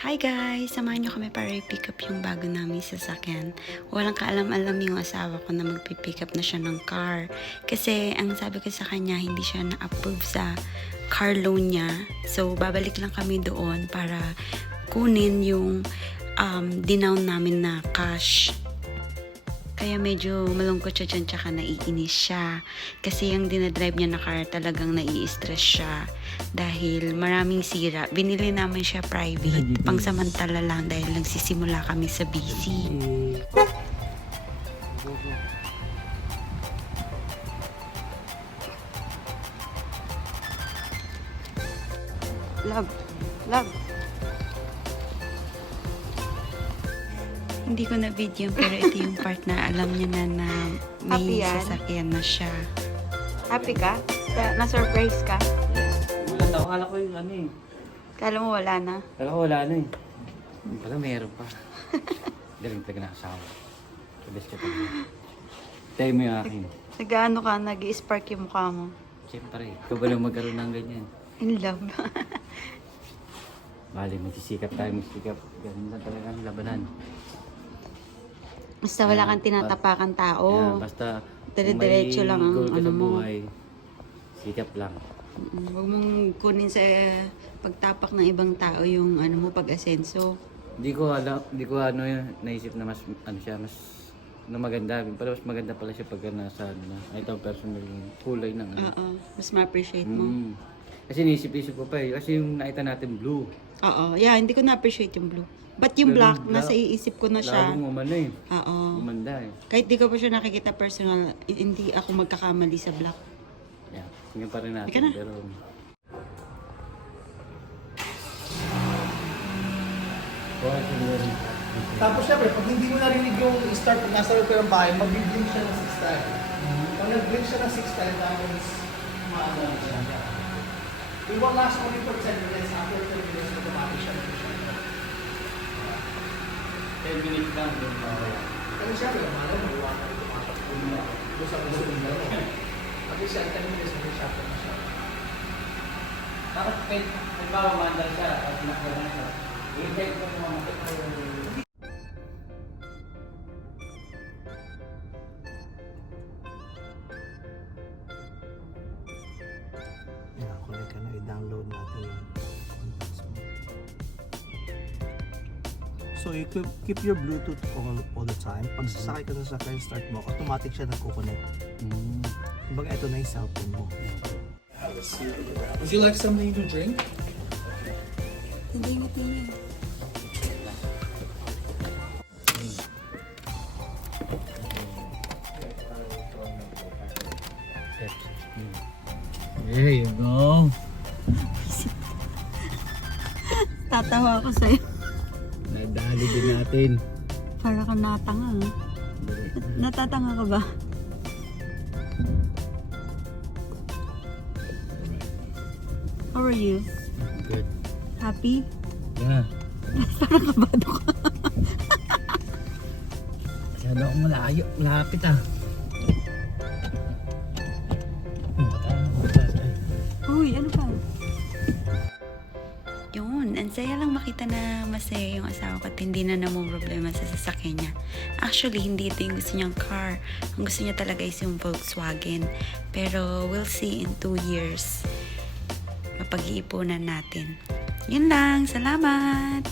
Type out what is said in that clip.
Hi guys! Samahan nyo kami para i-pick up yung bago namin sasakyan. Walang kaalam-alam yung asawa ko na magpipick up na siya ng car. Kasi ang sabi ko sa kanya, hindi siya na-approve sa car loan niya. So, babalik lang kami doon para kunin yung dinown namin na cash. Kaya medyo malungkot siya dyan, tsaka naiinis siya. Kasi yung dinadrive niya na car talagang nai-stress siya. Dahil maraming sira. Binili namin siya private. Pangsamantala lang dahil nagsisimula kami sa BC. Love. Hindi ko na video pero ito yung part na alam niya na may sasakyan na siya. Happy ka? Na-surprise ka? Wala daw. Akala ko yung ano eh. Kala mo wala na? Akala ko wala na eh. Baka meron pa. Galing talaga na asawa. Sabes ka talaga. Tayo mo yung akin. Nag-ano ka? Nag-i-spark yung mukha mo? Siyempre, ikaw ba lang magkaroon ng ganyan? In love. Bali, magsisikap tayo, magsisikap. Ganun lang talaga ang labanan. Basta wala kang tinatapakan tao. Yeah, basta Dire-diretso lang ang goal ka ano sa mo. buhay, sikap lang. Huwag mong kunin sa pagtapak ng ibang tao yung ano mo pag-asenso. Hindi ko ano yun, naisip na mas ano siya, mas na maganda. Pero mas maganda pala siya pag nasa ano na. Ito personal yung kulay ng ano. Oo. Mas ma-appreciate mo. Kasi naisip-isip ko pa eh. Kasi yung nakita natin blue. Oo. Yeah, hindi ko na-appreciate yung blue. But yung Pero black, nasa iisip ko na siya. Lalong umano eh. Oo. Umanda eh. Kahit di ko pa siya nakikita personal, hindi ako magkakamali sa black. Yeah. Tingnan pa rin natin. Ika na. Pero Tapos syempre, pag hindi mo narinig yung start, pag nasa loob ka ng bahay, mag-blink siya ng 6 time. Pag nag-blink siya ng 6 time, tapos maano na siya. It will last only for 10 minutes. After 10 minutes, automatic siya na siya. 10 minutes lang. Kasi syempre, malo, mag-iwan ka rin tumatak po niya. Doon sa gusto ng gano'n. At least, 10 minutes, mag-shop na siya. Tapos, halimbawa, mandal siya at nakagawa siya. I-check ko naman Kunin ka na, i-download natin yung contacts mo. So you keep your Bluetooth all the time. Pag sasakay ka sa car, start mo, automatic siya nagko-connect. Kumbaga ito na yung cellphone mo. Would you like something to drink? Hindi. There you go. Tatawa ako sa'yo. Nadali din natin. Para kang natanga. Natatanga ka ba? How are you? Good. Happy? Yeah. Parang kabado ka. Masyado akong malayo. Malapit ah. Uy, ano pa? Yun, ang saya lang makita na masaya yung asawa ko at hindi na namang problema sa sasakyan niya. Actually, hindi ito yung gusto niyang car. Ang gusto niya talaga is yung Volkswagen. Pero we'll see in 2 years. Mapag-iipunan natin. Yun lang, salamat!